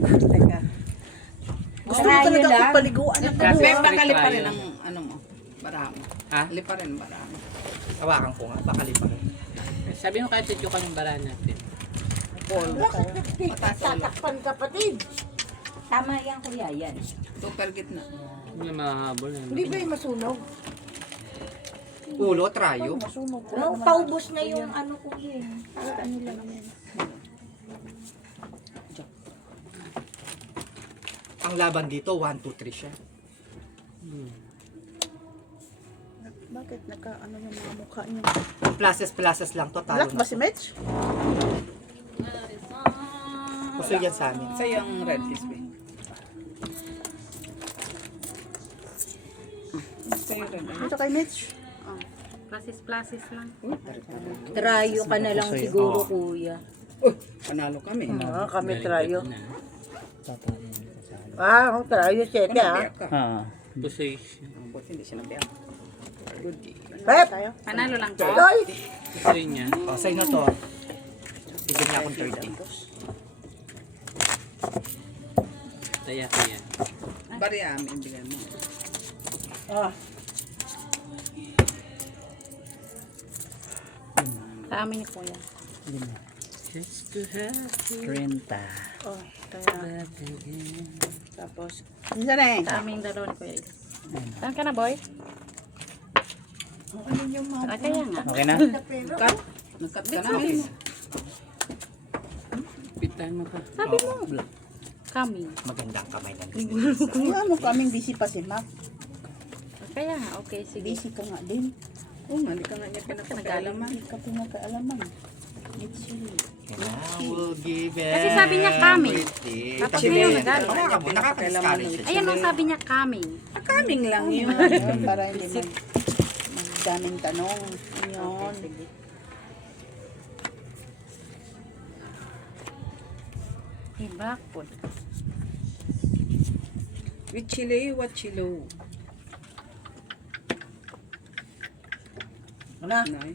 Teka. Gusto mo talaga ipaliguan ang Kasi buwan. baka lipa rin ang ano mo, bara mo. Ha? Lipa rin bara mo. Hawakan ko nga, baka lipa rin. Sabi mo kahit ito ka ng bara natin. Tatakpan kapatid. Tama yan, kuya, yan. Super gitna. Hindi mahabol na. Hindi ba yung masunog? Ulo, trayo. Masunog ko. No, paubos na yung ano ko yun. Ano lang yan. Ang laban dito, 1, 2, 3 siya. Bakit naka ano yung mga mukha niyo? Pluses lang to, talo Black ba na. si Mitch? Gusto yan sa amin. Sa'yo ang red is ba? Sa'yo red. Ito kay Mitch. Plasis lang. Uy, tarikado. Trayo ka na lang siguro, kuya. Uy, panalo kami. Kami trayo. Na. Ang trayo, 7 Nabiyak ka. Position. Ang buti hindi siya nabiyak. Good. Pep! Panalo lang ko. Toy! Gusto rin niya. O, sa'yo na to. Bigyan niya akong 30. Taya ko yan. Bari amin, bigyan mo. Sa amin ni kuya. Just to have you. 30. Oh, kaya. Tapos, isa na eh. Sa amin dalawa ni kuya. Saan ka na, boy? Ano yung mga Kaya nga. Okay na? Cut. Nag-cut ka namin. Pitan mo ka. Sabi mo. Coming. Magandang kamay ng Ano kaming busy pa si Mac. Kaya nga, okay, sige. Busy ka nga din. Oo nga, hindi ka nga niya pinapagalaman. Hindi ka pinakaalaman. Literally. We'll give it. Kasi sabi niya coming. everything. Tapos Kasi ngayon yan, nagalit. nakaka-discourage siya. Ayan ang sabi niya coming. Kaming lang yun. Ayun, para hindi daming tanong. Ayun. Hey, blackwood. With chile, what chilo? Ano? Nay.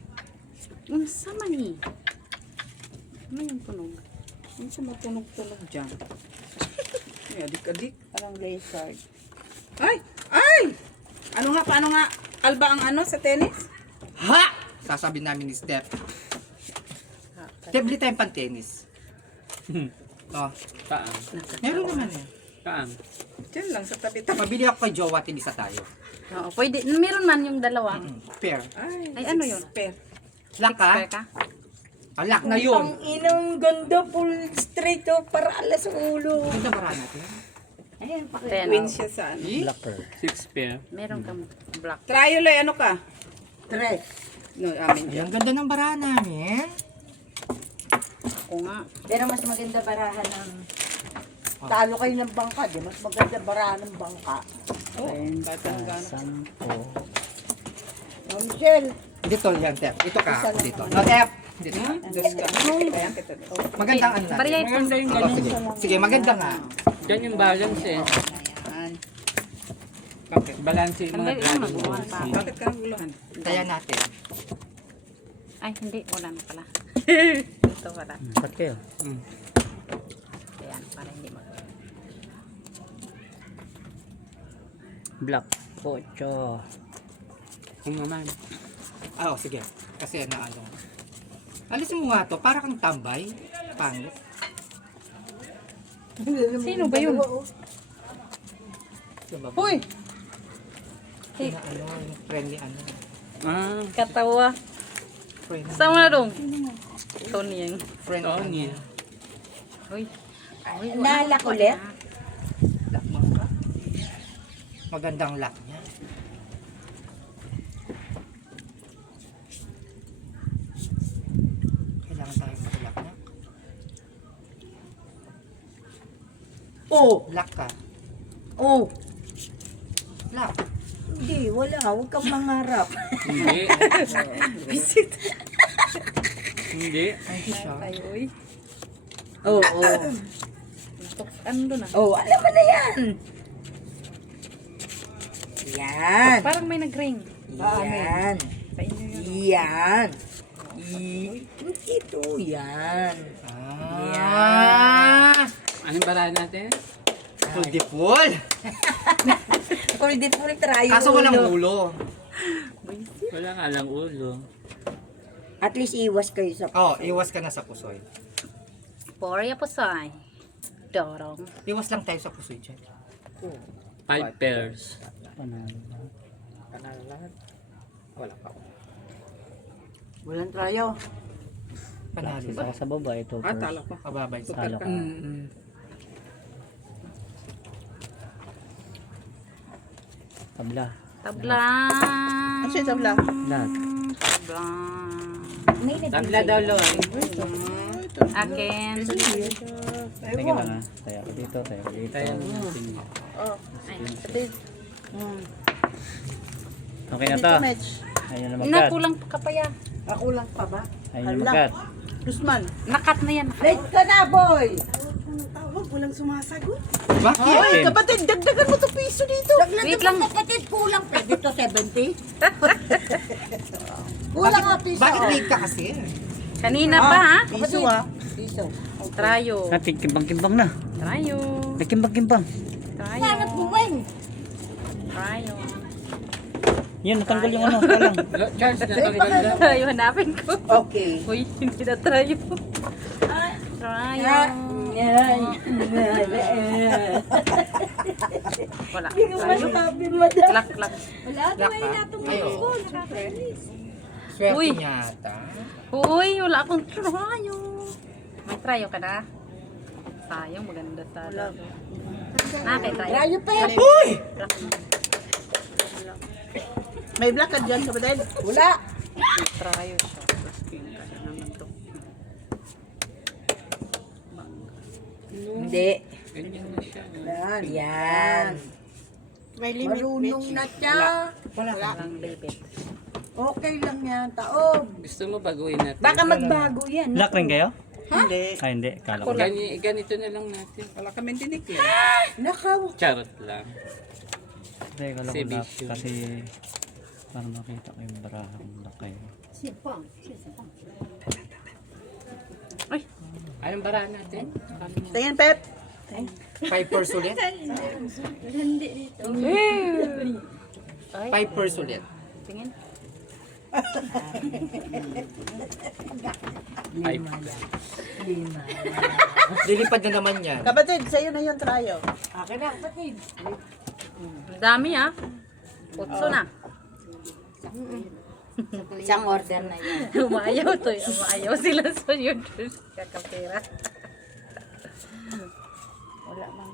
Ang sama ni. Ano yung tunog? Ano sa matunog-tunog dyan? Ay, adik-adik. Parang lizard. Ay! Ay! Ano nga, paano nga? Alba ang ano sa tennis? Ha! Sasabi namin ni Steph. Steph, bili tayong pan-tennis. Oh, Paan. meron naman eh. Paan. Diyan lang sa tabi-tabi. Pabili ako kay Jowa, tinisa tayo. Oo, pwede. Meron man yung dalawa. Pair. Ay, ano yun? Pair. Lock ka? Spare ka? Lock na yun. Inang ganda, full straight to, para alas ulo. Ganda bara natin. Ayan, Win siya sa ano. Eh? Blacker. 6 pair. Meron kang black. Trial ay ano ka? Tres. No, amin Ay, dyan. ang ganda ng bara namin. Ako nga. Pero mas maganda barahan ng... Talo kayo ng bangka. Di mas maganda barahan ng bangka. Oo, kahit ang gano'n. 10. Oh, Michelle. Dito yan, Steph. Ito ka. Isa lang Dito. naman. No, Steph. Dito. Dos ka. Kaya kita dos. Magandang ano natin. Variety. Maganda yung Oo, ganun. sige. Sige, maganda nga. Diyan yung balance eh. Ayan. Bakit? Balance yung mga Sandali lang, dragon magbuhan balls. pa. Bakit ka naguluhan? Kaya natin. Ay, hindi. Wala na pala. Ito pala. Ba't kayo? Ayan, para hindi mag... Black. 8. Kung naman. Oo, sige. Kasi ano. Alisin mo nga to. Para kang tambay. Pangit. Sino ba yun? Hoy! Ano, yung friendly ano. Ah, Katawa. Friendly. Sama na dong. Tony yung... Friendly. Tony. Uy. Uy, Nalak ulit? Lock mo ka. Magandang lock niya. Kailangan tayo mag-lock na. Oh! Lock ka. Oh! Lock. Hindi, wala. Huwag kang mangarap. Hindi. Hindi. Ay, siya. Oo, oo. Ano doon ah? Oh, alam mo na yan. Yan. Parang may nag-ring. Yan. Sa inyo yun. Yan! Ito, yan! Ah. Anong barahan natin? Full di full. Full di full try. Kaso walang ulo. Wala nga lang ulo. At least iwas kayo sa Oh, iwas ka na sa pusoy. Porya Pusay. Dorong. Iwas lang tayo sa pusoy dyan. 5 pairs. Panalo. Panalo lahat. Wala pa. Walang trayo. Panalo Saka sa baba, ito Ah, first. talo pa. Mababay sa Talo ka. Tabla. Tabla. Ano siya tabla? Lahat. Tabla. may Tabla daw, Loy. Akin. Teka lang ha. Tayo ako dito, tayo ako dito. Tayo natin. Ay, kapatid. Okay na to. Match. Ayun na Na, magkat. kulang pa kapaya. Kulang pa ba? Ayun na magkat. Guzman. Nakat na yan. Late ka na, boy! Tawag, walang sumasagot. Bakit? Ay, kapatid, dagdagan mo 2 piso dito. Wait lang. Kapatid, kulang pa dito 70. Kulang nga piso. Bakit late ka kasi? Kanina pa ha. Piso ah. Piso. Trayo. Natin, kimbang-kimbang na. Trayo. Nagkimbang-kimbang. Trayo. Hanap mo, Weng. Trayo. Yun, natanggal yung ano. Walang. Charles, natanggal daw. Trayo, hanapin ko. Okay. Uy, hindi na trayo. Trayo. Yan. Wala. Ano sabi mo daw? Klak, klak. Lak ka? Ayo. Swerte Uy. niya ata. Uy, wala akong trayo. May trayo ka na? Sayang, maganda sana. Kay trayo. Rayo pa. Uy! May black ka dyan, kapatid. Wala. Trayo siya. Tapos king ka na naman to. Hindi. Ganyan na siya. Yan. May limit. Marunong na siya. Walang limit. Okay lang yan, taob. Gusto mo baguhin natin? Baka magbago yan. Black rin kayo? Hindi. Ay, hindi. Kala ko. Ganito na lang natin. Wala kami tinikli. Nakaw. Charot lang. Hindi, kala ko Si black. Bishop. Kasi, para makita ko yung barahang black kayo. Ay, Anong barahan natin? Tingin, Pep. 5 ulit? 5 ulit. tingin. 5. Lilipad na naman yan. Kapatid, sa'yo na yung trayo. Akin na, kapatid. Ang dami ha. Utso na. Isang order na yan. Umayaw to. Umayaw sila sa yun. Kakapira. Wala nang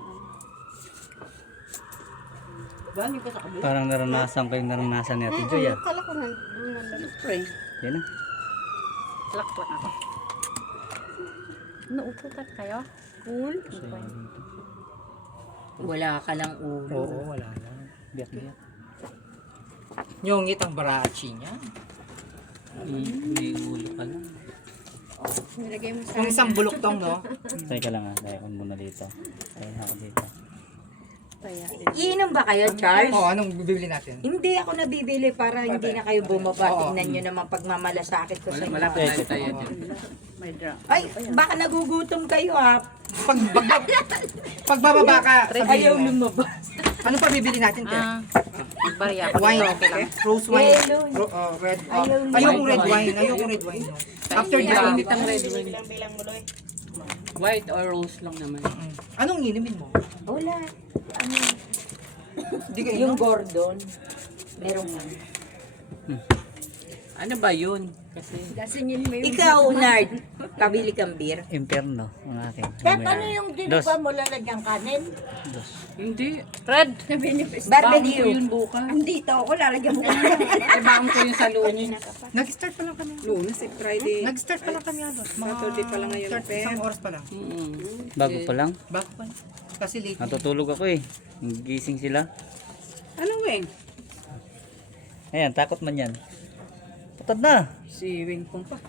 Galing ka sa kabila. Parang naranasan ko yung naranasan ni Ate Joy ah. Kala ko nandun. Spray. Yan na. klak klak ako. Nauputan kayo? Cool. Wala ka lang ulo. Oo, wala na. Biyak-biyak. Nyongit ang barachi niya. May ulo pa lang. Kung isang bulok tong, no? Teka lang ah. Tayo ko muna dito. Tayo na ako dito. Iinom ba kayo, Charles? Oo, anong bibili natin? Hindi ako nabibili para hindi na kayo bumaba. Oo. Tingnan nyo naman pagmamalasakit ko sa inyo. Malapit na tayo dyan. May drop. Ay, baka nagugutom kayo ha. Pagbababa ka, Ayaw sabihin mo. lumabas. Ano pa bibili natin, Te? Bariya pa. Wine. Okay lang. Rose wine. Yellow. Red. Ayaw Ayokong red wine. Ayokong red wine. No. After this, Mainit ang red wine. Bilang mo, Loy. White or rose lang naman. anong inumin mo? Wala. Ano, Hindi ka yung inom? Gordon. Meron ka. Ano ba yun? Kasi Ikaw, Nard, pabili kang beer. Imperno ang aking. Pep, ano yung Dos. dinupa mo lalagyan kanin? hindi. Red. Baon ko Barbecue. yun bukas. Andito ako, lalagyan mo Ay, baon ko yun sa lunes. Nag-start pa lang kami. Lunes, Friday. Nag-start pa lang kami. Saturday pa lang ngayon. Start isang oras pa lang. Bago pa lang. Bago pa. Kasi late. Natutulog ako eh. Gising sila. Ano, Weng? Ayan, takot man yan. Patad na. Si Weng Pong pa.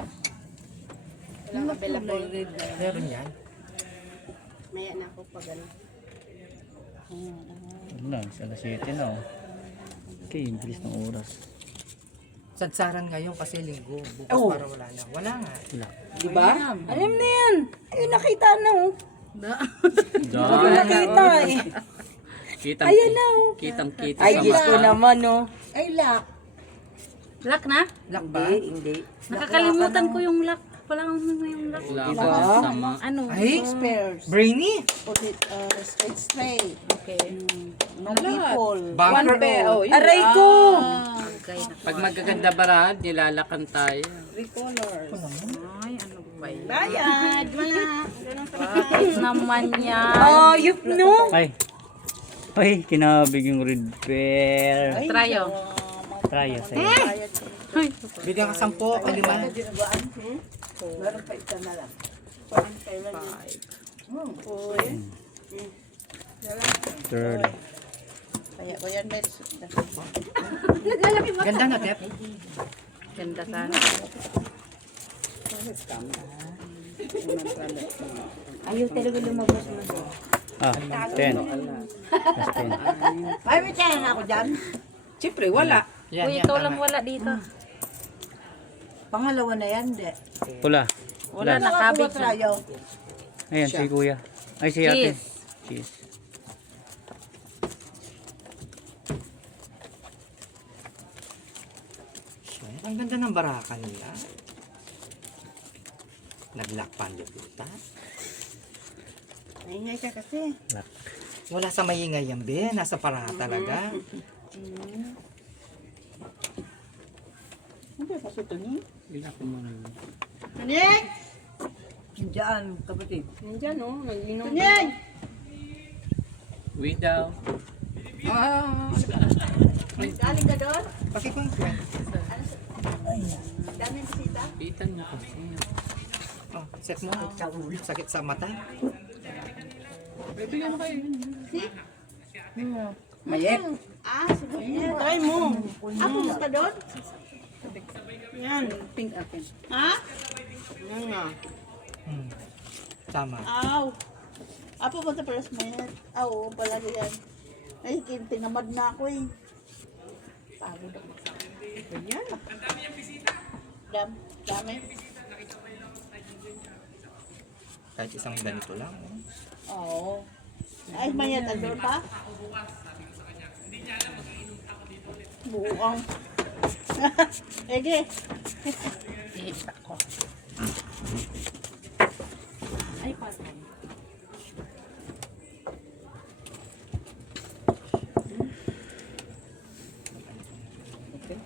Meron yan. Maya na ako pag ano. Ano na, alas 7 na oh. Okay, yung bilis ng oras. Sadsaran ngayon kasi linggo. Bukas para wala na. Wala nga. Wala. Diba? Alam na yan. Ay, nakita na oh. Nakita eh. Kitang, Ayan na. kitang-kita Ay, sa Diyos ko mata. naman, no. Ay, lock. Lock na? Lock ba? Hindi. Nakakalimutan ko yung lock. Wala akong yung lock. Wala Diba? akong sama. Ano? Ay, Spares. brainy. Put it straight. Okay. No people. Bunker. Oh, yun. Aray ko! Okay na. Pag magaganda barad, nilalakan tayo. 3 colors. Ay, ano ba yun? Bayad. Wala. Bakit naman yan? Ayop, no? Ay. Ay, kinabig yung red pear. Tryo. Try it sa'yo. Ay, Bigyan ka 10 o 5. Meron pa isa na lang. Third. Kaya ko yan, Miss. Ganda na, Tep. ganda sana. Ayaw talaga lumabas mo. Ah, 10. Last 10. Ay, may kaya na ako dyan. Siyempre, wala. Yan, Uy, yan, ikaw lang tama. wala dito. Pangalawa na yan, de. Pula. Wala, nakabig na. Ayaw. Ayan, si kuya. Ay, si ate. Cheese. Cheese. Ang ganda ng baraka nila. Naglock pa ang lubutan. Ingay ka kasi. Lock. Wala sa maingay yan, be. Nasa para talaga. Hindi, pasuto niyo. Ilak mo na. Tunyeng! Diyan, kapatid. Nandiyan, oh. Nag-inom. Tunyeng! Without. Galing ka doon? Pakikweng-kweng. Daming bisita? Pitan mo kasi. Oh, set mo. Sakit sa mata. Bibigyan kayo. Mayek. Ah, sige. Try mo. Pumunta ka doon? Yan. Pink akin. Ha? Yan nga. Tama. Aw. Pupunta pala sa mayek. Oo, pala yan. Ay, tinamad na ako eh. Pagod ako. Ganyan. Dami. Kahit isang ganito lang. Oo. Ay, mayat, andun pa? Buong. Ege. Ihita ko. Ay, patay.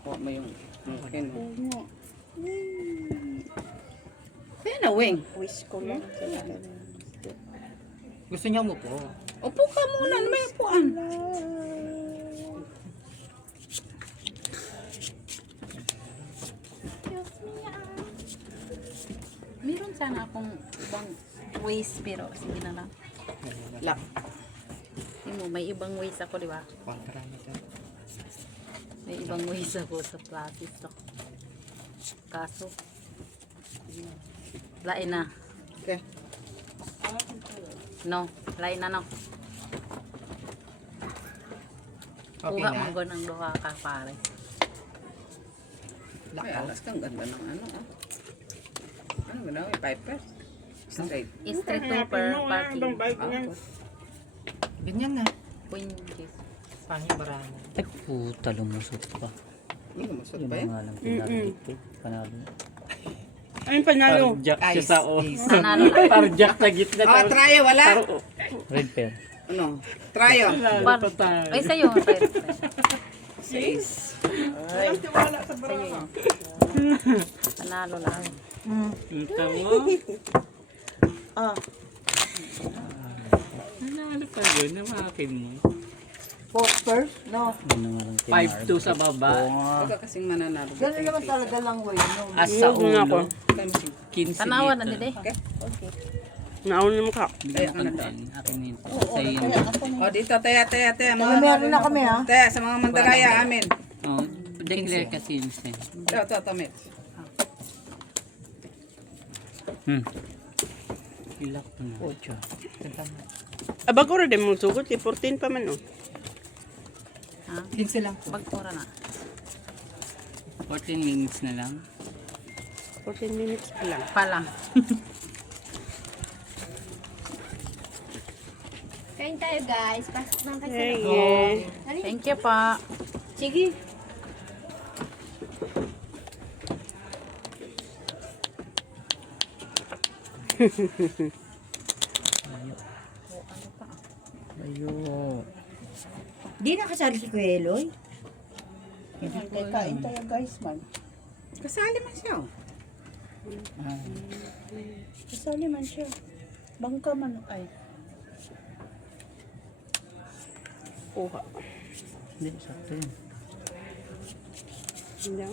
Kuha mo yung akin. Kaya na, wing. Wish ko lang. Gusto niya mo po. Upo ka muna. Ano may upuan? Meron sana akong ibang ways pero sige na lang. Lap. Tingnan mo, may ibang ways ako, di ba? Kontra nito. May ibang ways ako sa practice to. Kaso, lain na. Okay. No, lain na no. Okay Kuha na. mo ng duha ka pare. Ay, alas kang ganda ng ano, ah. Ano ganda? May piper. Straight. Street Trooper parking. Ganyan na. Queen cheese. Paano yung barana? Ay, puta, lumusot pa. Hindi masot Yun pa na yan. nga lang pinag-dictate. Panalo. Ayun, panalo. Parjak siya Ice, sa o. ice. Nanalo lang. Parjak sa gitna. Oh, tryo, wala? Red pear. Ano? Tryo. Ay, sa'yo. Sa'yo. Sa'yo yun. Panalo lang. Kita mo? Ah. Ano pa yun? Namakin mo. First? No. Yun na nga lang 5-2 sa baba. Baka kasing mananalo. Ganun naman talaga lang, way. No? Asa ulo. 15 Tanawan na dito. din Nauna mo ka. Bigyan ka din. Akin yun. Sa'yo yun. O, dito, taya. Mga meron na kami, ha? Taya, sa mga mandalaya, amin. Oh, declare kasi yun sa'yo. Ito, Mitch. Ilak mo na. Ocho. Abag ora din mo sugot, 14 pa man oh. Ha? 15 lang po. Pagpura na. 14 minutes na lang. 14 minutes pa lang. Pa lang. Kain tayo guys. Pasok lang kayo sa Sige. Thank you pa. Sige. Ayo. Di nakasali si Kuya Eloy. Kaya kain tayo guys man. Kasali man siya. Kasali man siya. Bangka man ay. Kuha. Hindi, sakto yun. Hindi.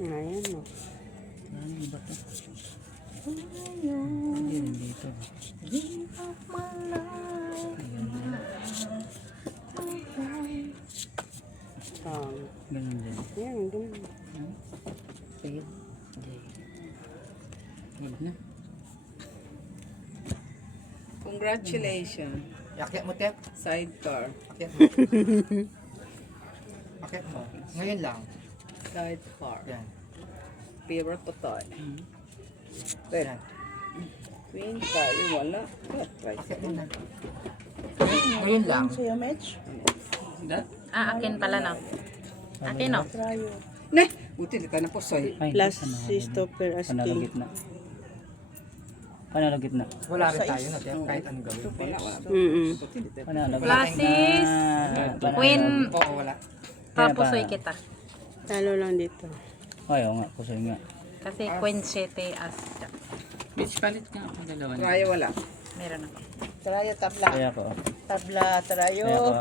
Ayan no. Ano ba ito? Hindi rin dito. Ganun din. Ayan, ganun. Sige. Wala na. Congratulations. Akyat mo, Tep. Sidecar. Akyat mo. Akyat mo. Ngayon lang. Sidecar. Yan. Favorite to tayo. Yan. Queen tayo, wala. Akyat mo na. Ngayon lang. Sa'yo, Mitch? Akin pala na. Akin no. Trayo. Ne! Buti, di tayo na po, soy. Ay, Plus ano, si stopper as Panalo king. gitna. Panalo gitna. Wala rin tayo na, Tep. Kahit anong gawin. Panalo gitna. Classes. Panalo. Queen. Oo, wala. Papusoy kita. Talo lang dito. Ay, oo nga. Pusoy nga. Kasi Queen 7 as Bitch, palit ka ako dalawa. Tayo, wala. meron ako. Trayo, tabla. Kaya ko. Tabla, trayo. Kaya ko.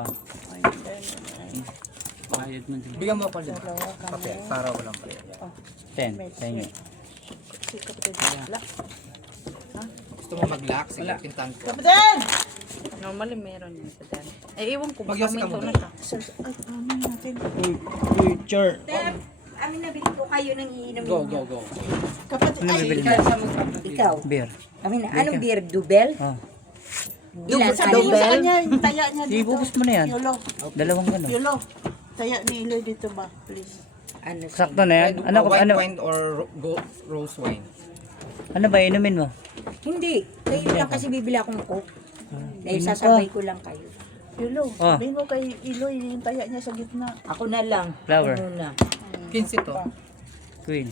Bayad mo din. Bigyan mo ako din. Papel. Para walang papel. 10. Tingin. Gusto mo mag-lock? Sige, pintahan ko. Kapatid! Normally meron yun sa dyan. Eh, iwan ko. Mag-yos Baka ka minto muna. na siya. Ay, amin natin. Future. Amin na bilhin ko kayo ng iinom Go, ninyo. go, go. Kapatid, Ano ay, bibili mo? Ikaw. Beer. Amin na. Anong beer? Dubel? Oh. Ilan? sabihin mo sa kanya, yung taya niya Di, dito. bubos mo na yan. Yolo, Dalawang gano'n. Yolo. Taya ni Iloy dito ba, please? Ano? Sakto na yan. Ano, White ano, wine or rose wine? ano ba inumin mo? Hindi. Kayo lang kasi bibili akong coke. Dahil Inom sasabay ka. ko lang kayo. Yolo, Oh. sabihin mo kay Iloy, yung taya niya sa gitna. Ako na lang. Flower. Ako muna. 15 to. Queen.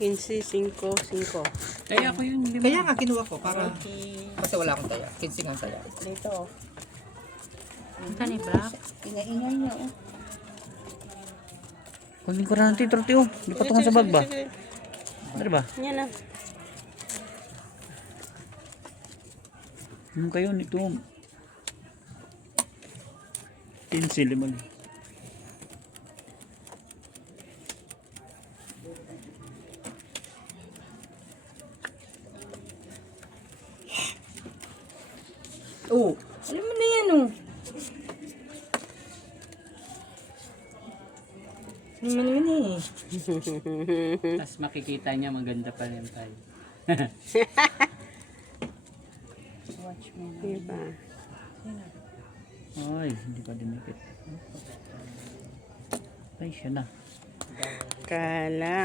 15, 5, 5. Kaya ako yung lima. Kaya nga kinuha ko para kasi wala akong taya. 15 nga ang taya. Dito, oh. Saan ni Black? Ingay-ingay niya, oh. Kunin ko na ng titroti oh. Di patungan sa bag ba? Ano ba? Yan na. Ano kayo nito? 15 liman. Oh, alam mo na yan oh. Naman yun eh. Tapos makikita niya maganda pa rin tayo. Diba? Ay, hindi pa dumikit. Ay, siya na. Kala.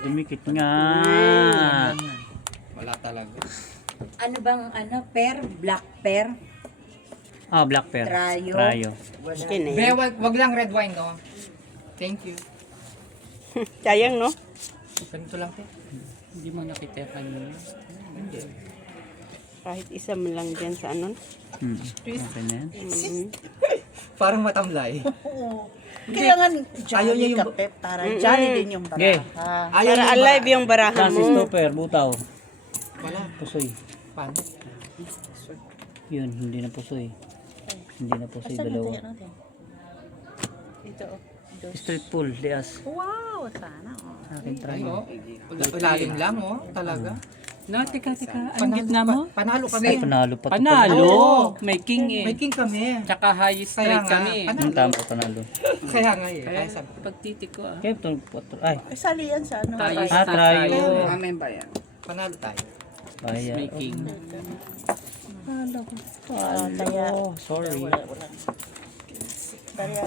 Dumikit nga. Wala talaga. Ano bang ano? Pear? Black pear? Ah, black pear. Trayo. Trayo. Okay na Be, yan. wag lang red wine, no? Thank you. Sayang, no? Ganito lang, te. Hindi mo nakitekan yun. Hindi. Kahit isa man lang dyan sa ano. Okay na yan. Parang matamlay. Oo. Kailangan Ayaw niya jolly yung- ka, Pep, para jolly din yung Okay. baraha. Ayaw Para niya alive yung barahan Saan si mo. stopper? Butaw. Wala. Pusoy. Paano? Yun, hindi na pusoy. Hindi na pusoy. Asan yung Dalawa. taya natin? Dito, oh. Street pool, lias. Wow, sana. Oh. Akin Ay, trayo. oh. Ilalim lang, oh. Talaga. No, teka. Anong gitna mo? Panalo kami. Ay, panalo pa. to. Panalo! Oo. May king eh. May king kami. Tsaka highest Kaya strike nga, kami. Ang tama, panalo. Kaya nga eh. Kaya Kaya sabi. pagtitik ko ah. Kaya ito, ay. Ay, sali yan sa ano. Tayo. Trayo. Amen ba yan? Panalo tayo. Ay, May king. Sorry. Wala. Darya.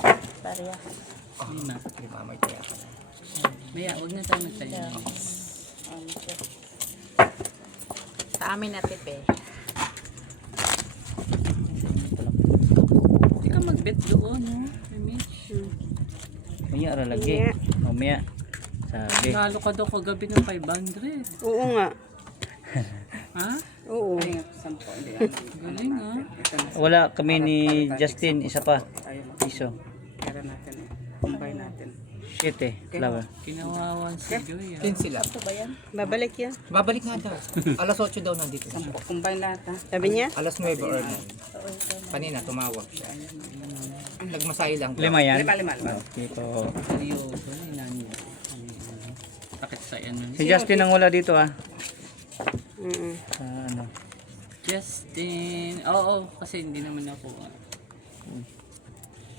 Lima. Lima, may taya ka na. Maya, huwag na tayo magtayo. Sa amin na tipe. Hindi ka mag-bet doon, no? Mamaya ra lagi. Mamaya. Sabi. Nalo ka daw kagabi ng 500. Oo nga. Ha? Oo. Ay, sampo. Hindi, ano. Galing, ha? Ito na. Wala kami ni Justin, isa pa. Tayo mo. Piso. Pera natin. Combine natin. Shit eh. Flower. Kinawawan si Joy, ha? 15 sila. Babalik yan. Babalik nga daw. Alas 8 daw nandito. Sampo. Combine lahat ha. Sabi niya? Alas 9 or 9. Kanina tumawag siya. Nagmasahe lang. Lima yan? Lima. Okay po. Seryoso, inano. Takit sa ano. Si Justin ang wala dito ah. Sa ano. Justin. Oo, kasi hindi naman ako.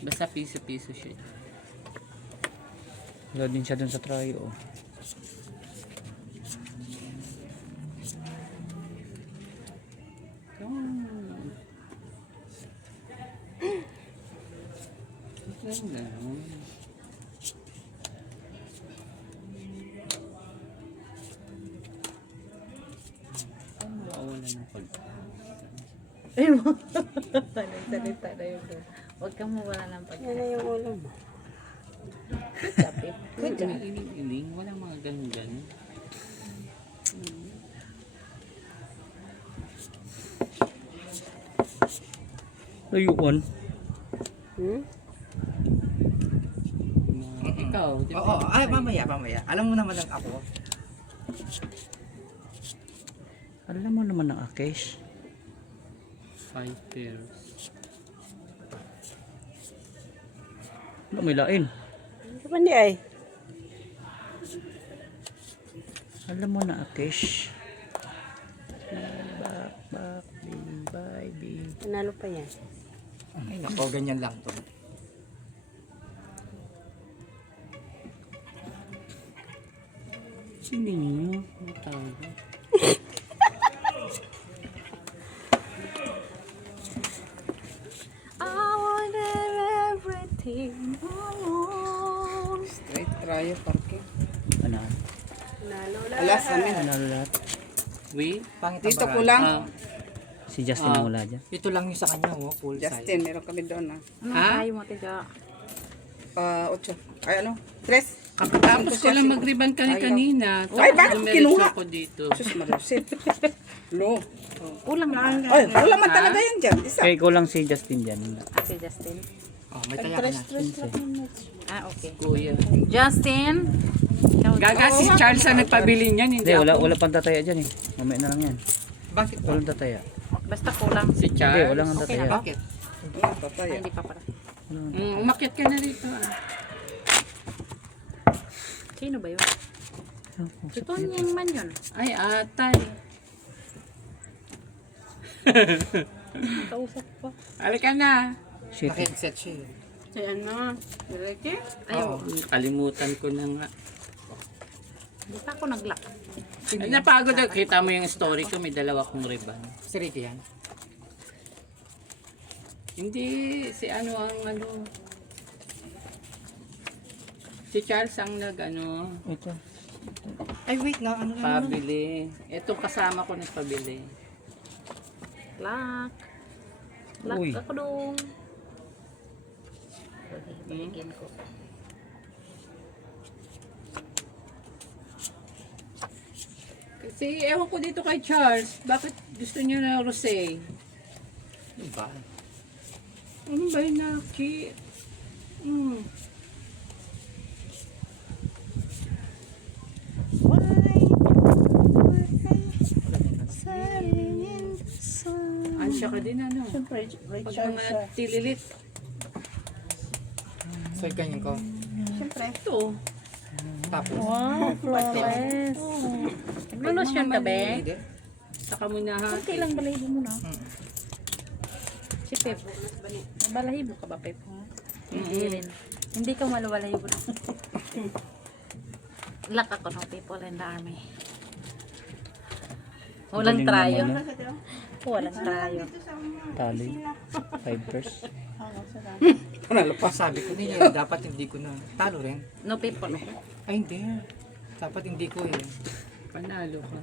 Basta piso-piso siya. Wala din siya dun sa try oh. Salita na yun. Huwag kang mawala ng pag. Yan na yung ulam mo. Iling, walang mga ganun-ganun. Layuan. Ikaw, di Oo, ba? ay mamaya. Alam mo naman lang ako. Alam mo naman ang Akesh. 5 pairs. Wala may lain. Kapan di ay? Alam mo na Akesh. Back, baby. Nanalo pa yan. Ay nako, ganyan lang to. Hindi nyo. Matawag. I wanted everything I want. Straight tayo, parking. Ano? Alas, amin. Ano lahat? Wait. Pangit Dito ang ko barang. lang. Si Justin ang wala dyan. Ito lang yung sa kanya, oh, full size. Justin, meron kami doon ha. Ano Ha? tayo mo, tiga? 8. Ay ano? 3. Tapos ko lang mag-ribbon kanina. Ay, bakit kinuha? Ako dito. Sus, marusit. Lo. Ulam lang. Ay, wala man talaga yan dyan. Isa. Kaya ko lang si Justin dyan. Si Justin. Oh, may taya ka na. Ah, okay. Kuya. Justin. Gaga si Charles ang nagpabili niyan. Hindi Hindi, ako. wala pang tataya dyan eh. Mamaya na lang yan. Bakit ba? Walang tataya. Basta kulang. Si Hindi, Charles. walang ang Okay tataya. na. Bakit? Oh, Ay, papaya. hindi pa pala. Umakyat ka na rito. Sino ba yun? Si Tonyeng man yun. Ay, atay. Kausap ko. Halika na. Shit. Naka-headset siya eh. Si ano? Direke? Ayaw. Kalimutan ko na nga. Hindi pa ako nag-lock. Ay, napagod ako. Kita mo yung story ko. May dalawa kong ribbon. Si Ricky yan. Hindi. Si ano ang ano. Si Charles ang nag-ano. Ito. Ay, wait na. Ano na? Pabili. Itong kasama ko nagpabili. Lock. Lock Uy. ako dong. Balikin ko. Kasi ewan ko dito kay Charles. Bakit gusto niya na rosé? Diba? Ano ba yung naki? Ansya ka din ano? Siyempre, Pag Richard mga siya. tililit. So, ganyan ko. Siyempre. Ito. Tapos, Wow, flawless. Naglo-lotion ka, be? hindi. Saka mo na ha. Okay lang, balahibo mo na. Si Pep. Balahibo ka ba, Pep? Hindi rin. Hindi ka malawalahibo na. Lock ako ng people in the army. Walang Galing trayo. naman, Walang tayo. Tali. 5 pairs. Hanggang sa dami. Panalo pa. Sabi ko niya, dapat hindi ko na. Talo rin. No people. Ay, hindi. Dapat hindi ko eh. Panalo ka.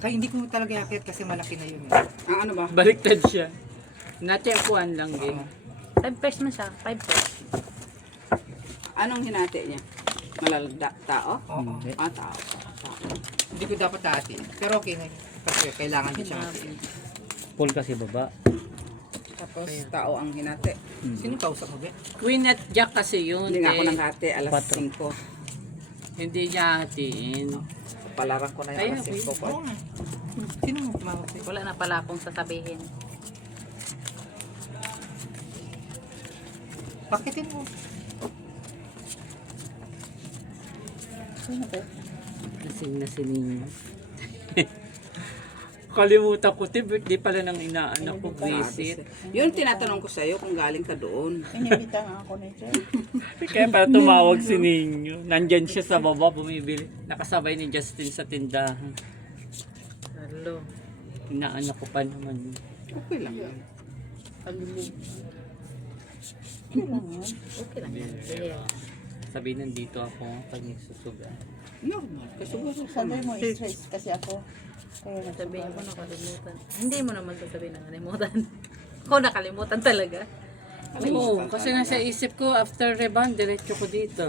Kaya hindi ko talaga yakit kasi malaki na yun. Ang ano ba? Baliktad siya. Natempuan lang din. 5 pairs man siya. 5 pairs. Anong hinati niya? Malalagda? Tao? Oo. Hindi. Ah, tao. Tao. Hindi ko dapat hatiin. Pero okay na yun. Kasi kailangan din siya hatiin. Full kasi baba. Tapos tao ang hinati. Sino kausap mo, Be? Queen at Jack kasi yun. Hindi nga ako eh. nanghati, alas Patro. 5. Hindi niya hatiin. Palaran ko na yung Ay, alas okay. 5 po. Oo nga. Sino mo tumawag sa'yo? Wala na pala akong sasabihin. Bakitin mo. Lasing na si Ninyo. Kalimutan ko, birthday pala ng inaanak ko, visit. Yun tinatanong ko sa'yo kung galing ka doon. Inibita nga ako nito. Kaya pala tumawag si Ninyo. Nandyan siya sa baba, bumibili. Nakasabay ni Justin sa tindahan. Hello. Inaanak ko pa naman. Okay lang yun. Okay lang yan. Sige. Sabi nandito ako pag nagsusuga. Normal. Kasuga Sabi mo, stress kasi ako. Kaya Sabihin ko nakalimutan. Hindi mo naman sasabihin na nakalimutan. Ako nakalimutan talaga. Oo, kasi nasa isip ko, after rebound, diretso ko dito.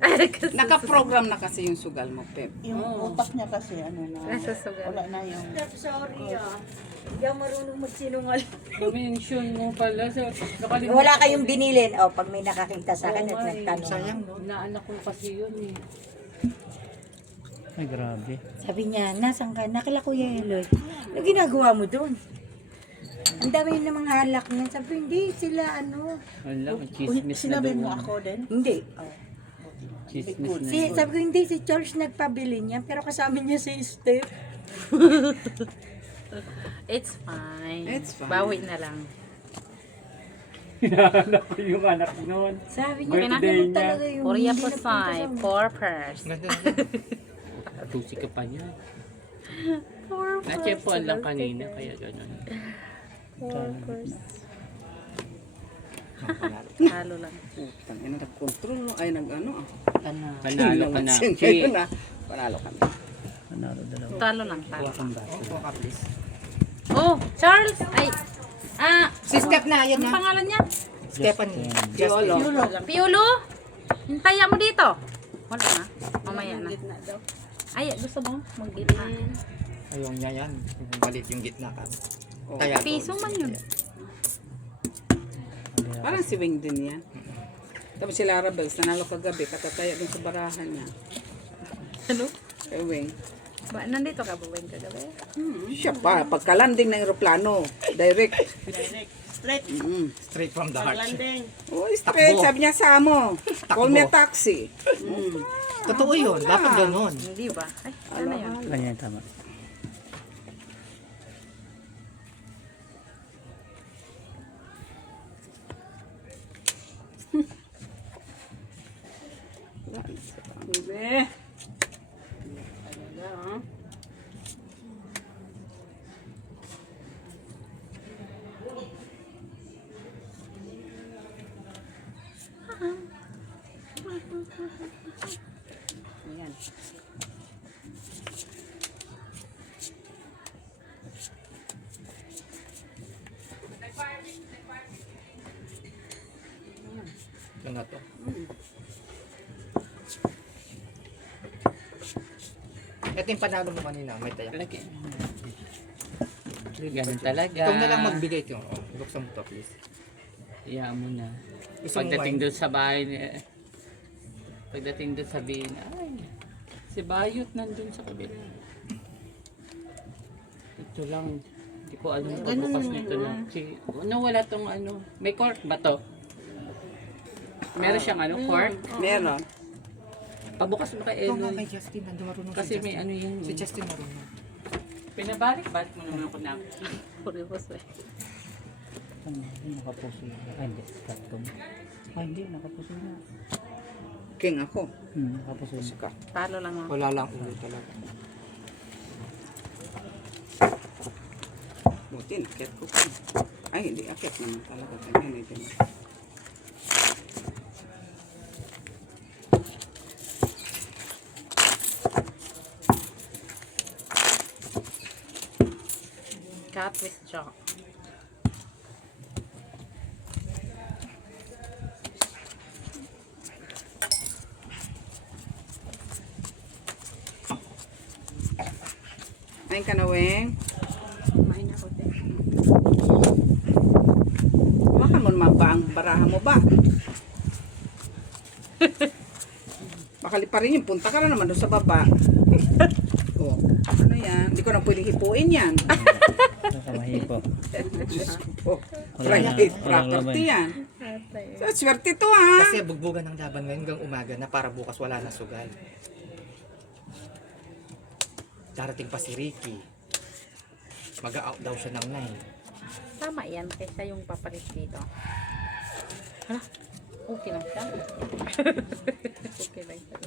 Kasi Naka-program na kasi yung sugal mo, Pep. yung utak niya kasi ano na, nasa sugal. wala na yung Sorry Hindi ako marunong magsinungal. Mention mo pala. So, nakalimutan Wala ko kayong din. binilin. O, pag may nakakita sa akin Oo at nga eh. nagtanong. Sayang, no? Naanak ko kasi yun eh. Ay, grabe. Sabi niya, nasan ka? Nakila Kuya Eloy. Ano ginagawa mo doon? Ang dami namang halak niyan. Sabi, hindi sila ano. Wala, chismis na sinabi mo doon. ako din. Hindi. Chismis na Sabi ko, hindi. Si Charles nagpabili niya. Pero kasama niya si Steph. It's fine. It's fine. Bawi na lang. Hinahanap ko yung anak noon. Sabi niya, Birthday kinakalit niya. talaga yung Korea hindi po nagpunta say, sa- 4 pairs. Ganda na. Tusi ka pa niya. 4 Natsempuan lang kanina, kaya gano'n. 4 pairs. Halo lang. Putang ina, nag-control. Ay, nag-ano ah. Panalo ka na. Ngayon na. Panalo ka na. Panalo dalawa. Talo lang, talo. Kuha kang baso. Oo, ka, please. Oh, Charles! Ay! Si Steph na, yan Ano na. pangalan niya? Stephanie. Piolo. Piolo? Hintaya mo dito. Wala na. Mamaya na. Ay, gusto mo? Mag-gitna. Ayaw niya yan. Balit yung gitna ka. Oh. Kaya Piso man yun. Parang si Wing din yan. Tapos si Lara Bells, nanalo kagabi, katataya dun sa barahan niya. Ano? Kay Wing. Ba, nandito ka ba, Weng, kagabi? Siya pa, pagka-landing ng aeroplano, direct. Straight. straight from the heart. Oh, straight, Takbo. sabi niya sa mo. Call me a Takbo. taxi. Totoo yun. Dapat ganun. Hindi ba? Ay, ano yun? Ganyan tama. Bebe. Ayan. Yung na to. Ito yung panalo mo kanina. May tayak. Lagi. Ganun talaga. Ikaw na lang magbigay ito. Oh, buksan mo to, please. Iyaan mo na. Gusto mo Pagdating wine? doon sa bahay niya, pagdating doon sabihin, ay, si Bayot nandun sa kabila. Ito lang, hindi ko alam kung bukas nito na. Ano, wala tong ano, may cork ba to? Meron siyang ano, cork? Meron. Pabukas mo kay Ito nga Eloy. kay Justin. Nandun marunong Kasi si Justin. may ano yun. Si Justin marunong. Pinabalik-balik mo naman ako na. Puribos eh. Ano, nakapuso yun. Ay, hindi. Carton. Ay, hindi. Nakapuso na. King ako. Nakapuso na. Suka. Talo lang ako. Wala lang ulo talaga. Buti, akyat ko pa. Ay, hindi, akyat naman talaga. Ganyan, ito na. Cat with chalk. Ayun ka na, Weng. Kumain ako din. Baka mo naman ba ang baraha mo ba? Bakali pa rin yun. Punta ka na naman doon sa baba. Oh, ano yan? Hindi ko na pwedeng hipuin yan. Nakamahipo. Oh, Wala private walang property laban. yan. So, swerte to ha. Kasi bugbugan ng laban ngayon hanggang umaga na para bukas wala na sugal. Darating pa si Ricky. Mag-out daw siya ng 9. Tama yan kaysa yung papalit dito. Hala, okay lang siya. Okay lang siya.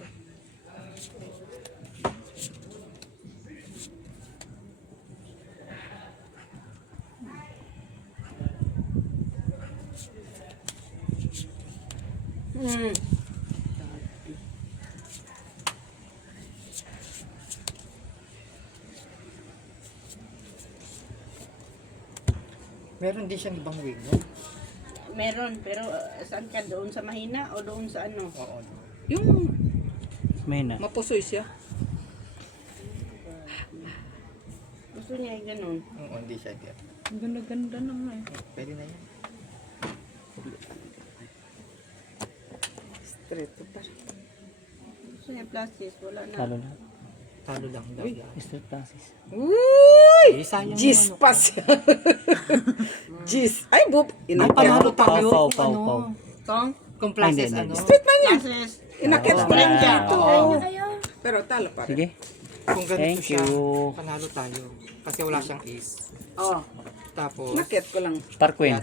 Meron din siyang ibang wing, no? Meron, pero saan ka? Doon sa mahina o doon sa ano? Oo. Yung Mahina. mapusoy siya. Gusto niya yung ganun. Oo, hindi siya diyan. Ang ganda-ganda naman. Pwede na yan. Straight to pa. Gusto niya plastic, wala na. Talo lang. Talo lang daw yan. Straight passes. Uy! Eh, sayang Gis yung ano. pas. Gis. Ay, bub. Ay, Inakyat panalo ko pa. tayo. Pau, Kung pau, pau. Kong? Kung pluses, Hindi, ano? hindi. Straight man yan. Plastic. Inakyat ko lang dyan. Oo. Pero talo pa rin. Sige. Kung ganito Thank siya, you. panalo tayo. Kasi wala siyang ace. Oh, Tapos, inakyat ko lang. Parquin.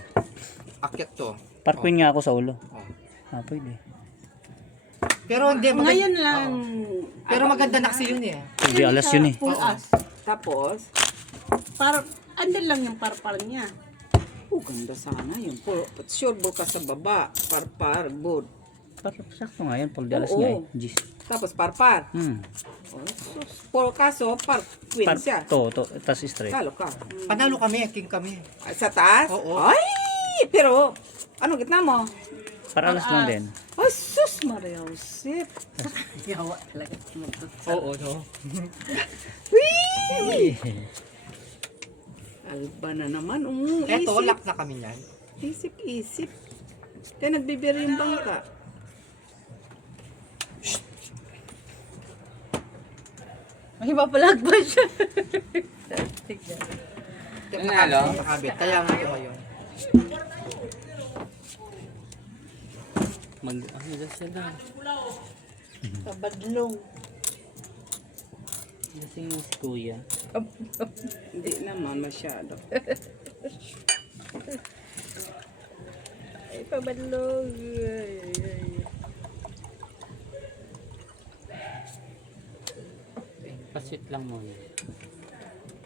akyat to. Parquin nga ako sa ulo. Oh. Ah, pwede. Pero hindi, Ngayon lang. Pero maganda na kasi yun eh. Hindi, alas yun eh. Full as. Tapos, Andun lang yung parpar niya. ganda sana yun. Sure ball ka sa baba. Parpar, good. Parang sakto nga yan. Paul de alas Oo. nga eh. Gis. Tapos parpar. Oh, sus. Kaso, queen siya. To, tas straight. Talo ka. Panalo kami, king kami. Ay, sa taas? Oo. Ay! Pero, ano gitna mo? Para alas lang din. Ay, sus, Maria Josep. Yawa talaga. Oo, no? Alba na naman. Eto, Isip. lock na kami niyan. Isip. Kaya nagbibiro yung bangka. May ipapalag ba siya? Nanalo? Nakabit. Kaya nga ito ngayon. Ano sila? Kabadlong. Lasing yung si kuya. Hindi naman masyado. Ay, pabadlog. Pasit lang muna.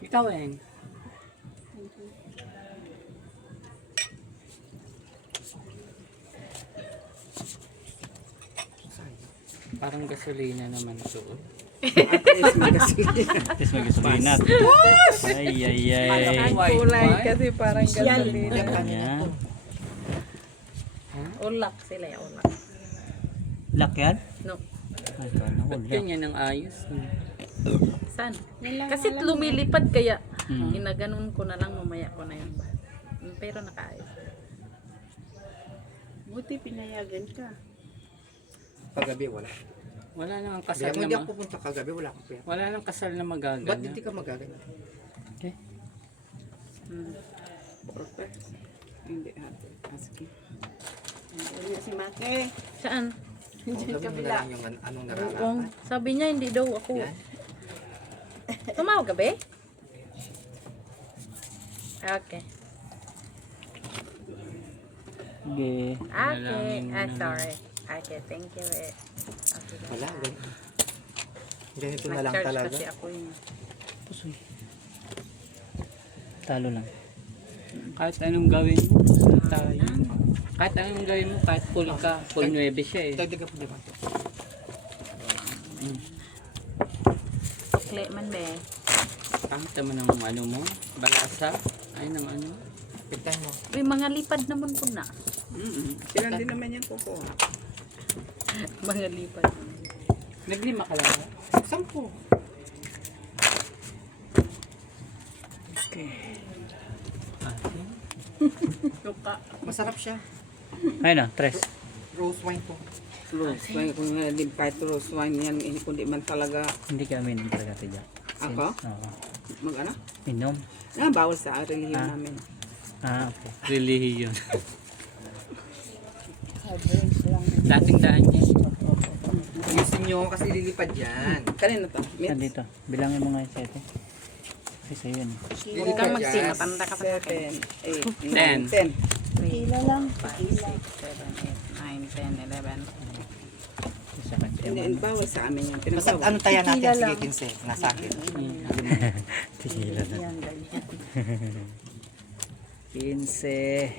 Ikaw, Eng. Parang gasolina naman to. At least may gasolina. Tapos mag-gasolina. Ay. Ang kulay kasi parang gasolina. Ayan. Ulak sila yung ulak. Lock yan? No. Ay, paano ko lock? Ganyan ang ayos. Saan? Kasi lumilipad kaya Hmm. ginaganon ko na lang mamaya ko na yun. Pero nakaayos. Buti pinayagan ka. Paggabi, wala. Wala nang Kaya kasal kung hindi na ako pupunta kagabi, wala akong pera. wala nang kasal na Ba't magagana. hindi ka magaganap? Perfect. Hindi hati. Asking. Ayun na si Make. Saan? Kung sabi mo na lang yung anong Oo. nararapat. Sabi niya hindi daw ako. Yan. Tumawag ka ba? Okay. Sige. Okay. Sorry. Okay, thank you. Okay. Wala, ganito na lang Nag-charge talaga. kasi ako yun. Pusoy. Talo lang. Kahit anong gawin mo, sa tayo. Kahit anong gawin mo, kahit full ka, full 9 siya eh. Dagdagan po diba? Tukli man be. Pangit naman ng ano mo, balasa. Ay naman ano. Tignan mo. May mga lipad naman po na. Sila din naman yan kuko. Mga lipad. Naglima ka lang. 10. Luka. Masarap siya. Ayun na, 3. Rose wine po. Rose wine, kung nga din kahit rose wine yan, kundi man talaga, Hindi kami inom talaga tiyak. ako, Oo. mag-ano? Inom? Bawal sa relihiyon namin. Ah, okay. Relihiyon. Dating daan niya. Ayusin nyo kasi lilipad yan. Kanina to? Saan dito? Bilangin mo nga yung 7. Kasi sa'yo yun. Hindi ka magsin, matanda ka pa sa akin. 7, 8, 9, 10. Tequila lang. 5, 6, 7, 8, 9, 10, 11. Isa ka Hindi, bawal sa amin yan. Basta Pinabawal. ano tayo natin, Tequila sige lang. 15. Nasa akin. Tigila na. Yan, ganyan. 15.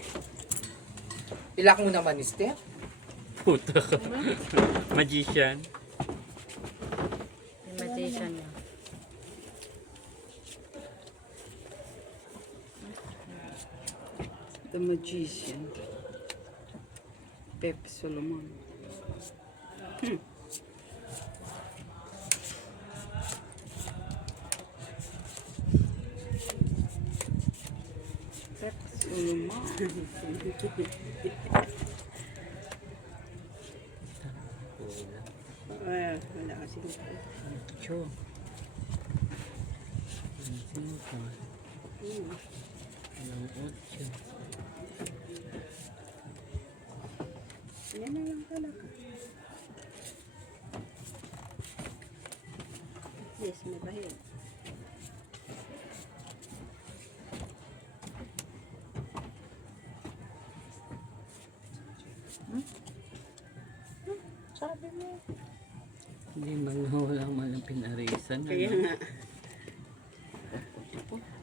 Ilak mo naman, Steph. Puto ka. Magician. Imitation niya. The Magician. Pepe Solomon. Pepe Solomon. Wala kasi. Cho. Yan na lang talaga. Yes, may bahid. Sabi mo. Hindi man wala man ang pinarisan. Kaya Ano? nga.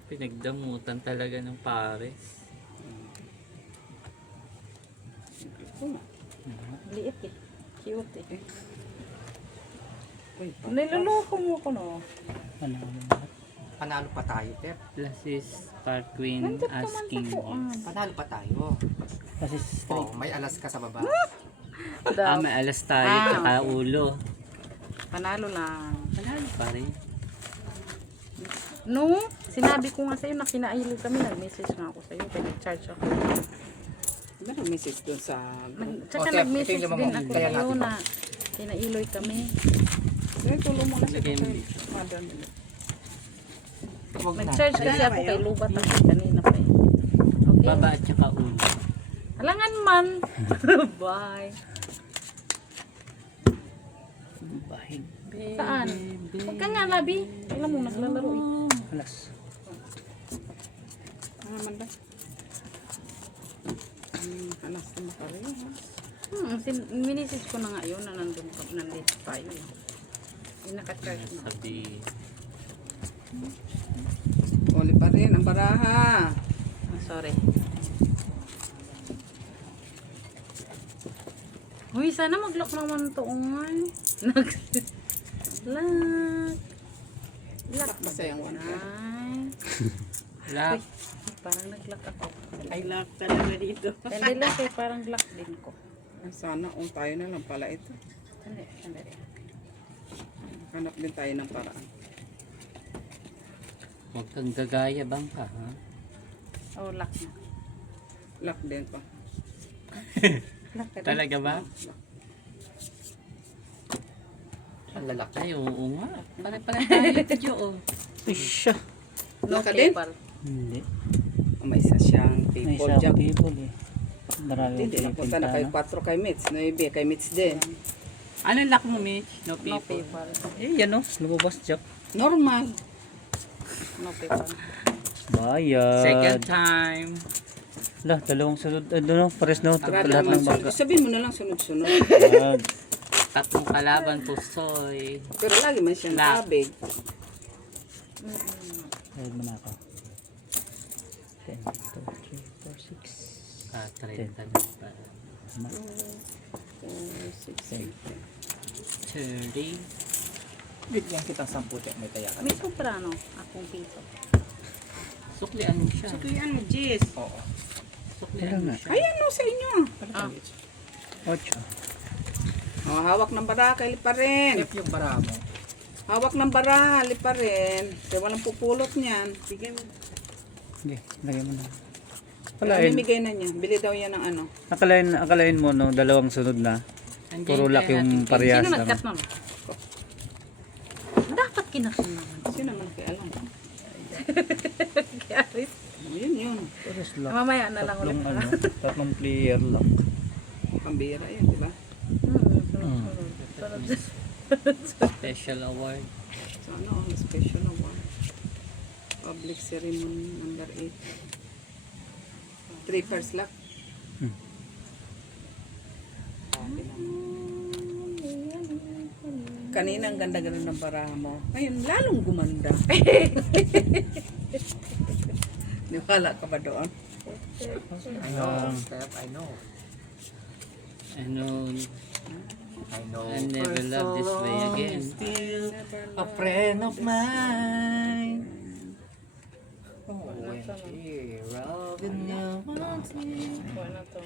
Pinagdamutan talaga ng pares. Liit eh. Cute eh. Niloloko mo ko no. Ano? Panalo pa tayo, Pep. Last is Park Queen Nandito ka man asking sa kuan. Panalo pa tayo. Kasi straight. Oh, may alas ka sa baba. may alas tayo, tsaka ulo. Panalo lang. Panalo pa rin. No, sinabi ko nga sa'yo na kinailo kami. Nag-message nga ako sa'yo. Kaya nag-charge ako. Meron message doon sa... Tsaka Steph, nag-message ito yung din lamang ako kaya sa'yo natin. na kinailoy kami. Sige, tulong mo na sa Lagay mo. mother. Huwag na. Nag-charge kasi ako kay Lubat ako kanina pa eh. Okay. Baba at tsaka ulo. Alangan man. Bye. Bahid. Saan? Huwag ka nga, Labi. Alam mo, naglalaro eh. Alas. Ano man ba? Alas na makareho. Minisage ko na nga yun na nandito pa yun. Yung naka-charge na. Sabi, Huli pa rin ang baraha. Ah, sorry. Uy, sana mag-lock naman ito. Lock. Lock. Masayang one. Ay. lock. Parang nag-lock ako. Ay, lock talaga dito. Hindi lock eh, parang lock din ko. Sana tayo na lang pala ito. Sandali. Hanap din tayo ng paraan. Huwag kang gagaya bang ka, ha? Oh, lock na. Lock din pa. Lock ka din. Talaga ba? Ang lalaki. Ay, oo nga. Pare-pare tayo ito, oh. Isya. No Lock ka din? paper. Hindi. May isa siyang May people isang dyan. people eh. Marami Hindi, napunta na kay 4 kay Mitz. 9 kay Mitz din. Anong lock mo, Mitch? No No people. paper. Eh, yan o. Lumabas Jack. Normal. No paper. Bayad. Second time. Lah, dalawang sunod. Ano, pares na. Para Lahat naman ng bangka. sabihin mo na lang sunod-sunod. Bayad. Tatlong kalaban, pusoy. Pero lagi man siyang Lock. tabig. Bayad mo na ako. 10, 2, 3. Naka-30 na pa. 30. Bigyan kitang 10 may taya ka. May sobra, no? Akong piso. Suklian mo siya. Suklian mo, Jess. Oo. Suklian mo siya. Ayan no, sa inyo. Ah. 8. Oh, hawak ng bara, kaili pa rin. Tip yung bara mo. Hawak ng bara, hali pa rin. Kaya walang pupulot niyan. Bigay mo. Sige, lagyan mo na. Kalain. Namimigay na niya. Bili daw yan ng ano. Akalain mo, no, dalawang sunod na. Andiyan Puro lock tayo yung natin. parehas Sino lang. nag-cut nun? Dapat kinakon naman. Sino naman kaya alam? Kaya, Aris, Yun yun. Pares lock. mamaya na lang ulit. Tatlong player lock. Pambira yan, di ba? Sunod. Special award. So ano, ang special award. Public ceremony number 8. 3 first luck. Kanina ang ganda-ganda ng baraha mo. Ngayon, lalong gumanda. Niwala ka ba doon? I know, Steph, I know. Ano, I know. I never loved this way again. Still a friend of mine. Oh, when she rubbing you once me. Wala to.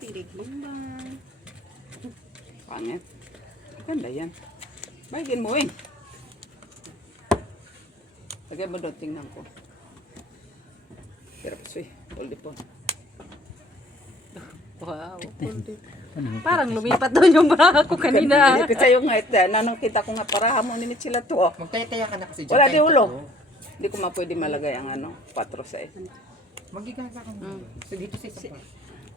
Tilig, lumbang. Pangit. Ganda yan. Bagin mo eh. Lagay mo doon, tingnan ko. Pero kasi, hold it po. Wow. Parang lumipat doon yung bra ko kanina. Kasi sa'yo nga, nanang kita ko nga paraha mo ni sila to. Oh. Magtaya-taya ka na kasi dyan. Wala kahit di ulo. tatlo. Hindi ko pwede malagay ang ano, patros eh. Magigasa ka mo. So dito sa isa pa.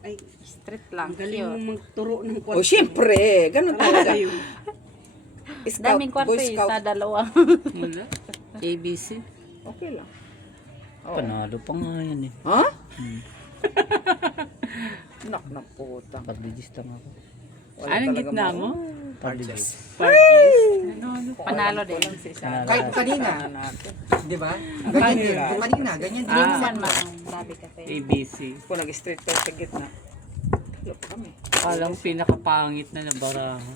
Ay, Street lang. ang galing mo Cute. magturo ng O syempre, ganun talaga. Scout, Daming kwarto Boy eh, Scout. sa dalawa. Wala. ABC. Okay lang. Panalo pa nga yan eh. Ha? Nak na puta. Pag-digis lang ako. Wala Anong talaga gitna mo? Pag-digis. Panalo din. Kahit kanina, di ba? Ganyan din. Yung kanina, ganyan din. Hindi naman masabi kasi. ABC. Kung nag-straight tayo sa gitna. Talo pa kami. Alang pinakapangit na nabaraha.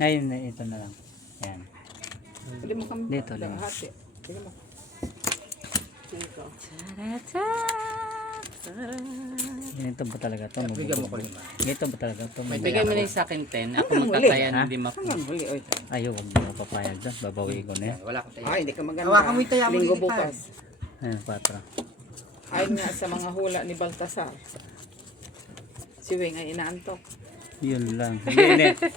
Ngayon na, ito na lang. Yan. Pwede mo kami Dito lang. hati. Pwede mo. Ganito ba talaga ito? Bigyan mo ko 5. Ganito ba talaga ito? Bigay mo na yung sa akin 10. Ako Hanggang magtataya huli. ng lima ko. Hanggang huli. Oy. Ayaw, wag mo ako papayag dyan. Babawiin ko na yan. Wala akong taya. Ay, hindi ka maganda. Hawakan mo yung taya mo, Linggo lilipad. bukas. Ayan, 4. Ayon nga sa mga hula ni Baltasar. Si Weng ay inaantok. Yun lang.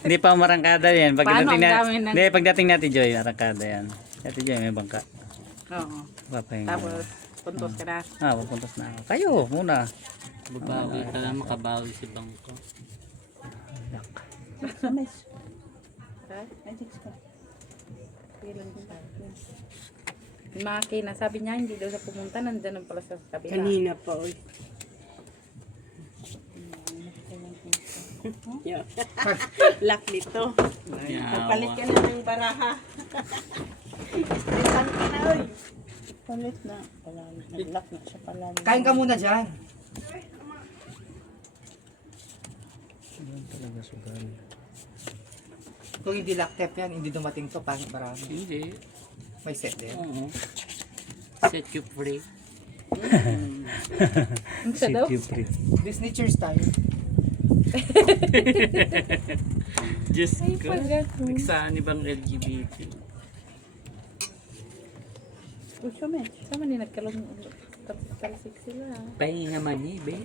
Hindi pa marangkada yan. Paano ang dami ng- Hindi, pagdating natin Joy, marangkada yan. Natin Joy, may bangka. Oo. Papahinga. Tapos, puntos ka na. Pupuntos na ako. Kayo, muna. Babawi ka lang, makabawi si Bangko. Yung mga kina, sabi niya, hindi daw sa pumunta, nandyan ang pala sa kabila. kanina pa, oy. Lock nito. Papalit ka na ng baraha. Isang ka na, oy. Palit na. Nag-lock na siya pala. Kain ka muna dyan. Yan talaga sugal. Kung hindi lactep yan, hindi dumating to, pangit marami. Hindi. May set din. Oo. Set you free. Ang siya daw? City free. Disney Cheers tayo. Diyos ko. Nagsaan ibang LGBT. Gusto mo. Sama ni nagkalong talsik sila. Pahingi naman eh, be.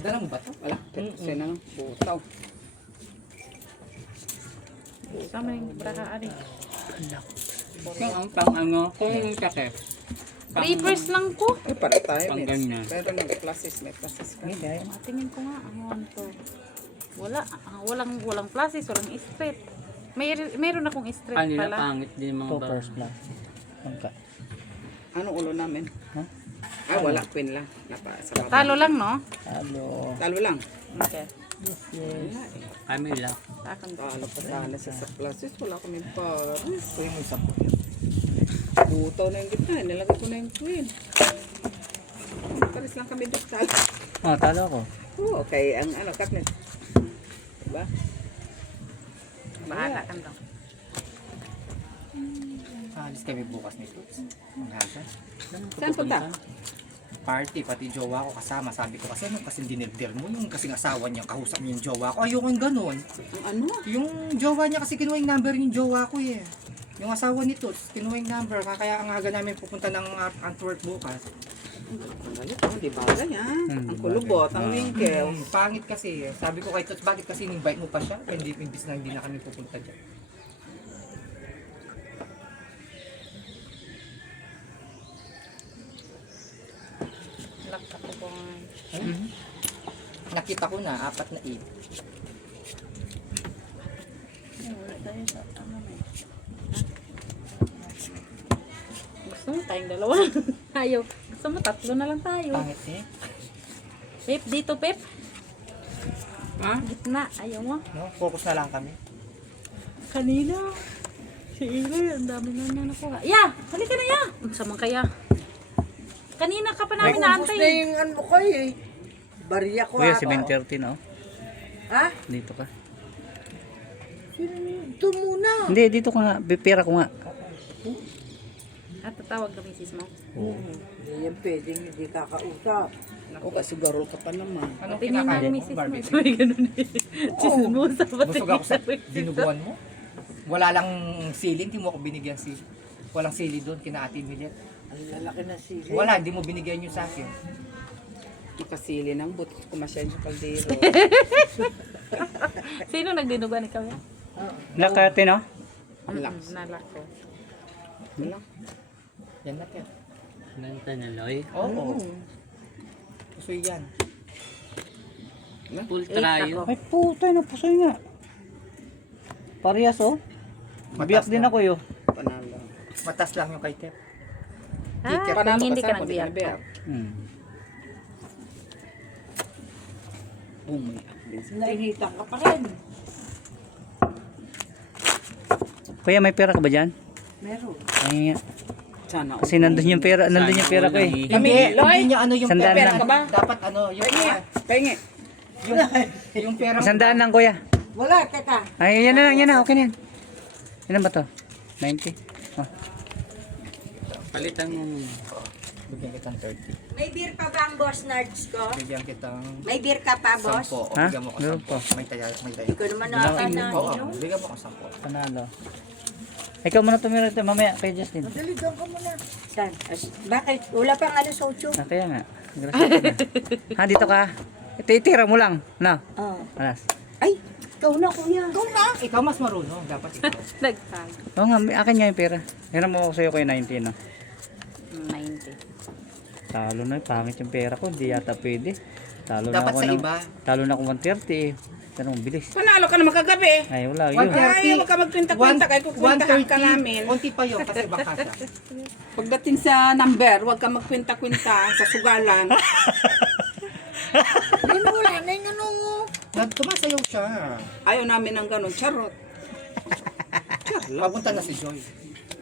Dala mo ba to? Wala. Kasi na lang. Butaw. Sama ni brahaan eh. Kung ang pang ano, kung yung takip. Papers lang ko. Ay, para tayo. Pang Miss. ganyan. Pero nag-classes, may classes ka. Tingin ko nga, ano to. Wala, walang plasis, walang straight. Meron akong straight Ano nila pala. pangit din mga Ito, first baraha. block. Bangka. Anong ulo namin? Ha? Ay, wala. Queen lang. Napa, sa baba. Talo lang, no? Halo. Talo lang. Okay. Kami lang. Sa akin. Talo pa talo sa classes. Wala kami pa. Kuya mo 10. Butaw na yung gitna. Nilagay ko na yung queen. Pares lang kami doktal. Ah, talo ko. Oo, okay. Ang ano, Kathleen. Diba? Bahala ka lang. Alis kami bukas nito. Ang handa. Saan punta? Party, pati jowa ko kasama. Sabi ko kasi ano, kasi dinilder mo yung kasing asawa niya, kausap niya yung jowa ko. Ayoko yung ganun. Ang ano? Yung jowa niya kasi kinuha yung number yung jowa ko eh. Yung asawa nito, kinuha yung number. Kaya ang aga namin pupunta ng Antwerp bukas. Ang galit. Oh, di bagay ha. Ang kulubot, ang wrinkles. Pangit kasi. Sabi ko kay Tots, bakit kasi in-invite mo pa siya? Hindi, imbis na hindi na kami pupunta dyan. Lakta ko po. Nakita ko na, 4 na 8. Gusto mo tayong dalawa? Ayaw. Gusto mo tatlo na lang tayo. Pangit eh. Pep, dito Pep. Ha? Gitna. Ayaw mo. No? Focus na lang kami. Kanina. Si Iloy, ang dami na nakuha. Ya! Halika na ya! Samang kaya. Kanina ka pa namin naantay. yung ano ko eh. Bariya ko Kuya, 7:30 na oh. Ha? Dito ka. Ito muna. Hindi, dito ka nga. Pera ko nga. At tatawag na misis mo. Hindi yan pwedeng hindi kakausap. Ako kasi garol ka pa naman. Anong Tingnan mo kinakain ang mo? misis mo. Barbecue? May ganun eh. Chismosa pa Busog ako sa dinuguan mo. Wala lang sili, hindi mo ako binigyan sili. Walang sili doon, kina Ate Milet. Ang lalaki na sili. Wala, hindi mo binigyan yung sa akin. Ikasili ng butot kumasyan sa kaldero. Sino nagdinugan ikaw yan? Nakate no? Relax. Nalak ko. Wala. Yan na yan. Nanta na Loy. Oo. Gusto yan. Full tryo. Ay puto, napusoy nga. Parehas oh. Biyak din ako yo. Panalo. Matas lang yung kay Tep. Ah, Panalo kung hindi ka ka sa nagbiyak. biyak. Bumay. Nainitan ka pa rin. Kuya, may pera ka ba dyan? Meron. Ay, Sana. kasi nandun yung pera ko eh. Hindi, hindi niya ano yung Sandaan pera lang. ka ba? Dapat ano, yung Pengi. yung pera. 100 lang kuya. Wala, teka. Ay, yan na, okay na yan. Ilan ba to? 90? Oh. Palitan mo. Bigyan kitang 30. May beer pa ba ang boss Nards ko? Bigyan kitang May beer ka pa, boss? 10. O, Ha? bigyan mo ko Meron 10. pa. May tayo, may tayo. Hindi ko naman nakakana. Oo, bigyan mo ko 10. Panalo. Ikaw muna tumira ito, mamaya kay Justin. Dali, doon ka muna. Saan? Bakit? Wala pang alas 8. Ah, kaya nga. Gracias na. Ha, dito ka. Itira mo lang. Na. Oh. Alas. Ay, ikaw na, kuya. Ikaw mas marunong, dapat ikaw. Nagtag. Oo nga, akin nga yung pera. Hiram mo ako sa'yo ko yung 19, no? 90. Talo na, pangit yung pera ko. Hindi yata pwede. Talo na Dapat ako sa ng, iba. Talo na ako 130. Tanong, bilis. Panalo ka naman kagabi. Ay, wala. Yun. 130. Ay, wag ka magkwenta-kwenta kay kukwentahan ka 130. namin. Konti pa yun kasi baka siya. Pagdating sa number, wag ka magkwenta-kwenta sa sugalan. Hindi wala na yung ano mo. Nagtumasayaw siya. Ayaw namin ng ganun. Charot. Papunta na si Joy.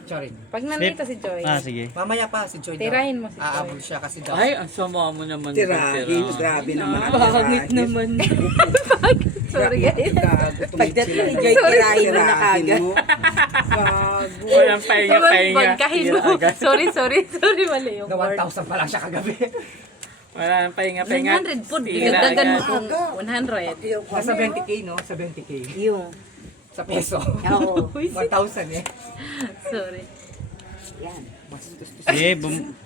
Charing. Pag nandito si Joy, Ah, sige. Mamaya pa si Joy daw. Tirahin mo si Joy. Aabol siya kasi daw. Ay, ang sama mo naman. Tirahin. Grabe naman ang pangit tirahin. naman. Sorry guys. Pagdating ni Joy, tirahin mo na kagad. Gago. Walang pahinga-pahinga. Bagkahin mo. Sorry, mali yung Na word. 1,000 pa lang siya kagabi. Walang pahinga-pahinga. 100 po. Tira Dagdagan mo agad. kung 100. Nasa 20k no? Sa 20k. Yung. Sa peso. Oo. 1,000 eh. Sorry. Yan. Eh,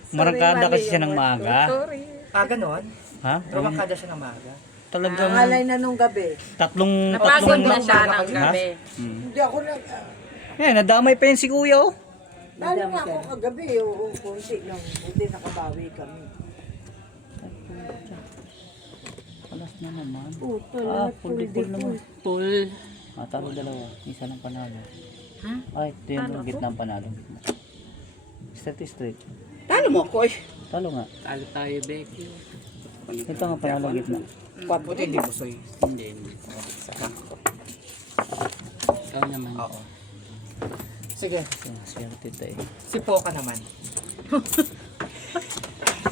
marangkada kasi siya ng maaga. Sorry. Ah, ganon? Ha? Rumangkada siya ng maaga. Talagang Alay na nung gabi. tatlong... Napagod na siya Ha? ng gabi. Hindi ako nag... Eh, nadamay pa yun si kuya oh. Lalo nga ako kagabi. Oo, kunti lang. Hindi nakabawi kami. Alas na naman. Puto, Ah, full naman. Full. Talo dalawa. Isa lang panalo. Ha? Ay, ito yung gitna ang panalo. Straight. Talo mo ko eh. Talo nga. Talo tayo, Becky. Ito nga panalo gitna. Buti hindi busoy. Hindi. Ikaw naman. Oo. Sige, Swerte tayo. si Poca naman.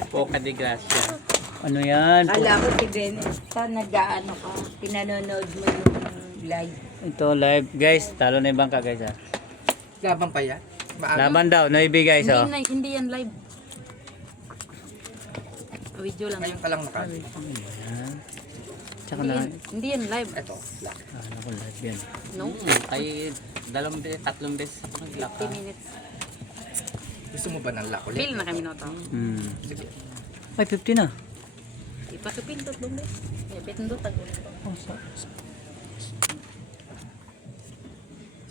Poca de Gracia. Ano yan? Kala ko si Benesta, nag-ano ka, pinanonood mo yung live. Ito live guys. Talo na yung bangka guys ha. Laban pa yan? Maaga? Laban daw. Noibi guys oh. Hindi yan live. Video lang. Ngayon ka lang nakal. Tsaka na. Hindi yan live. Ito. Ako live yan. No? Ay, 2 beses, 3 beses ako naglaka. 50 minutes. Gusto mo ba ng lock ulit? Bill na kami na ito. Sige. Ay 50 na. Ipakipindot doon guys. Eh, pindot tagulo.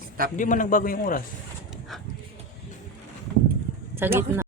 Stop. Hindi mo nagbago yung oras. Sa gitna.